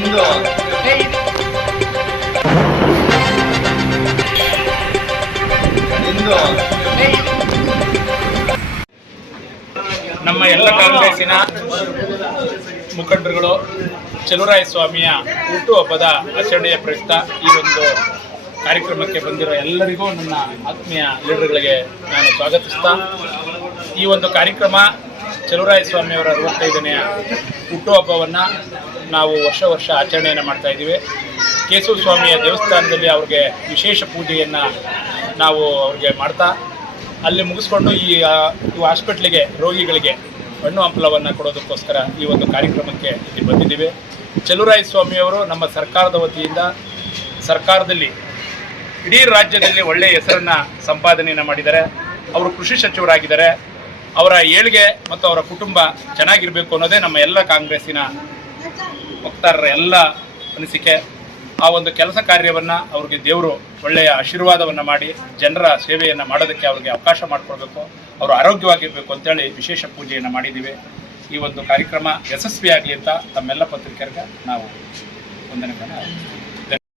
ಎಂದು ನಮ್ಮ ಎಲ್ಲ ಕಾಂಗ್ರೆಸ್ಸಿನ ಮುಖಂಡರುಗಳು ಚಲುರಾಯ ಸ್ವಾಮಿಯ ಹುಟ್ಟುಹಬ್ಬದ ಆಚರಣೆಯ ಪ್ರಯುಕ್ತ ಈ ಒಂದು ಕಾರ್ಯಕ್ರಮಕ್ಕೆ ಬಂದಿರೋ ಎಲ್ಲರಿಗೂ ನನ್ನ ಆತ್ಮೀಯ ಲೀಡರ್ಗಳಿಗೆ ನಾನು ಸ್ವಾಗತಿಸ್ತಾ ಈ ಒಂದು ಕಾರ್ಯಕ್ರಮ ಚಲುವರಾಯ ಸ್ವಾಮಿಯವರ ಅರವತ್ತೈದನೆಯ ಹುಟ್ಟುಹಬ್ಬವನ್ನು ನಾವು ವರ್ಷ ವರ್ಷ ಆಚರಣೆಯನ್ನು ಮಾಡ್ತಾ ಇದ್ದೀವಿ. ಕೇಸವ ಸ್ವಾಮಿಯ ದೇವಸ್ಥಾನದಲ್ಲಿ ಅವ್ರಿಗೆ ವಿಶೇಷ ಪೂಜೆಯನ್ನು ನಾವು ಅವ್ರಿಗೆ ಮಾಡ್ತಾ, ಅಲ್ಲಿ ಮುಗಿಸ್ಕೊಂಡು ಈ ಹಾಸ್ಪಿಟ್ಲಿಗೆ ರೋಗಿಗಳಿಗೆ ಹಣ್ಣು ಹಂಪಲವನ್ನು ಕೊಡೋದಕ್ಕೋಸ್ಕರ ಈ ಒಂದು ಕಾರ್ಯಕ್ರಮಕ್ಕೆ ಇಲ್ಲಿ ಬಂದಿದ್ದೀವಿ. ಚಲುರಾಯ ಸ್ವಾಮಿಯವರು ನಮ್ಮ ಸರ್ಕಾರದ ವತಿಯಿಂದ ಸರ್ಕಾರದಲ್ಲಿ ಇಡೀ ರಾಜ್ಯದಲ್ಲಿ ಒಳ್ಳೆಯ ಹೆಸರನ್ನು ಸಂಪಾದನೆಯನ್ನು ಮಾಡಿದ್ದಾರೆ. ಅವರು ಕೃಷಿ ಸಚಿವರಾಗಿದ್ದಾರೆ. ಅವರ ಏಳಿಗೆ ಮತ್ತು ಅವರ ಕುಟುಂಬ ಚೆನ್ನಾಗಿರಬೇಕು ಅನ್ನೋದೇ ನಮ್ಮ ಎಲ್ಲ ಕಾಂಗ್ರೆಸ್ಸಿನ ವಕ್ತಾರರ ಎಲ್ಲ ಅನಿಸಿಕೆ. ಆ ಒಂದು ಕೆಲಸ ಕಾರ್ಯವನ್ನು ಅವ್ರಿಗೆ ದೇವರು ಒಳ್ಳೆಯ ಆಶೀರ್ವಾದವನ್ನು ಮಾಡಿ, ಜನರ ಸೇವೆಯನ್ನು ಮಾಡೋದಕ್ಕೆ ಅವ್ರಿಗೆ ಅವಕಾಶ ಮಾಡಿಕೊಡ್ಬೇಕು. ಅವರು ಆರೋಗ್ಯವಾಗಿರಬೇಕು ಅಂತೇಳಿ ವಿಶೇಷ ಪೂಜೆಯನ್ನು ಮಾಡಿದ್ದೀವಿ ಈ ಒಂದು ಕಾರ್ಯಕ್ರಮ ಯಶಸ್ವಿಯಾಗಲಿ ಅಂತ ತಮ್ಮೆಲ್ಲ ಪತ್ರಿಕೆಯರಿಗೆ ನಾವು ವಂದನೆಗಳನ್ನು